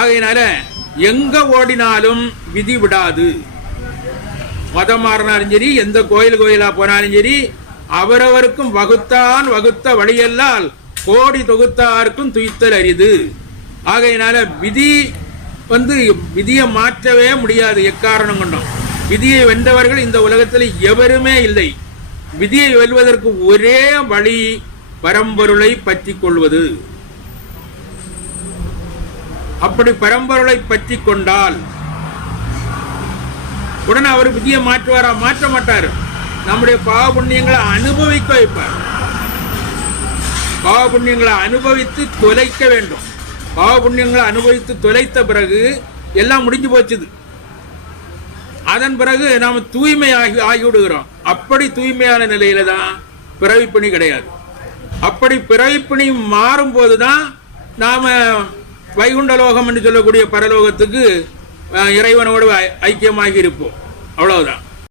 ஆகையினால எங்க ஓடினாலும் விதி விடாது. மதம் மாறினாலும் சரி, எந்த கோயிலா போனாலும் சரி, அவரவருக்கும் வகுத்த வழியெல்லாம் கோடி தொகுத்தாருக்கும் துய்த்தல் அரிது. ஆகையினால விதியை மாற்றவே முடியாது எக்காரணம் கொண்டோம். விதியை வென்றவர்கள் இந்த உலகத்தில் எவருமே இல்லை. விதியை வெல்வதற்கு ஒரே வழி பரம்பொருளை பற்றி கொள்வது. அப்படி பரம்பொருளை பற்றி கொண்டால் உடனே அவர் விதியை மாற்றுவாரா? மாற்ற மாட்டார். நம்முடைய பாவ புண்ணியங்களை அனுபவிக்க வைப்பார். பாவ புண்ணியங்களை அனுபவித்து தொலைக்க வேண்டும். பாவ புண்ணியங்களை அனுபவித்து தொலைத்த பிறகு எல்லாம் முடிஞ்சு போச்சுது. அதன் பிறகு நாம் ஆகிவிடுகிறோம். அப்படி தூய்மையான நிலையில தான் பிறவிப்பணி கிடையாது. அப்படி பிறவிப்பணி மாறும் போதுதான் நாம வைகுண்டலோகம் என்று சொல்லக்கூடிய பரலோகத்துக்கு இறைவனோடு ஐக்கியமாகி இருப்போம். அவ்வளவுதான்.